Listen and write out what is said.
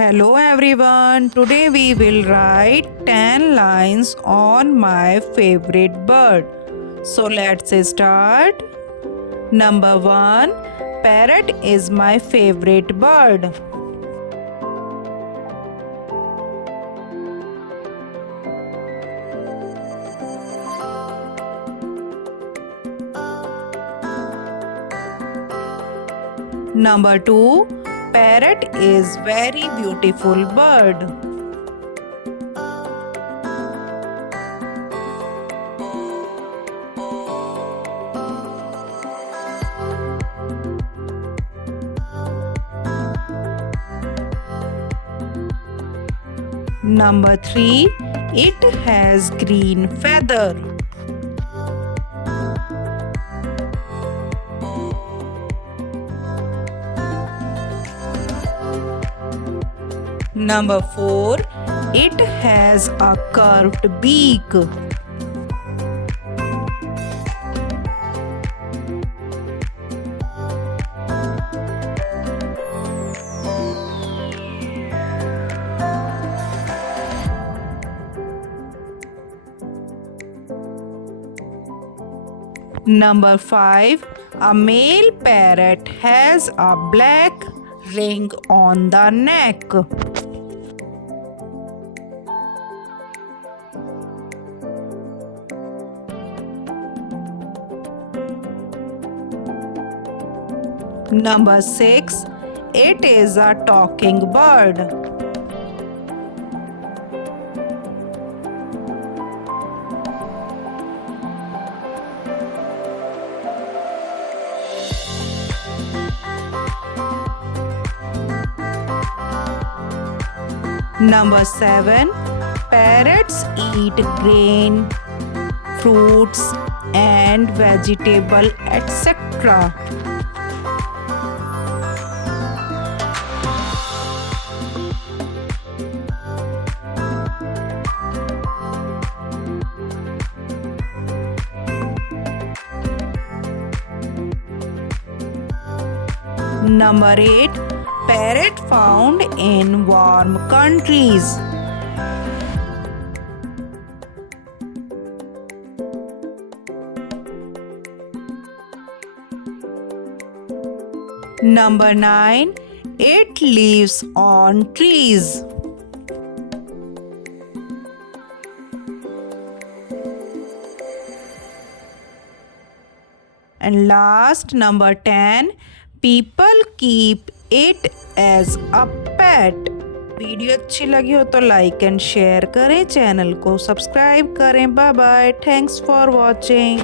Hello everyone, today we will write 10 lines on my favorite bird. So let's start. Number 1. Parrot is my favorite bird. Number 2. Parrot is very beautiful bird. Number 3. It has green feather. Number 4. It has a curved beak. Number 5. A male parrot has a black ring on the neck. Number 6. It is a talking bird. Number 7. Parrots eat grain, fruits, and vegetable, etc. Number 8. Parrot found in warm countries. Number 9. It lives on trees. And last, number 10. People keep it as a pet. Video अच्छी लगी हो तो like and share करें, channel को subscribe करें। Bye bye, thanks for watching.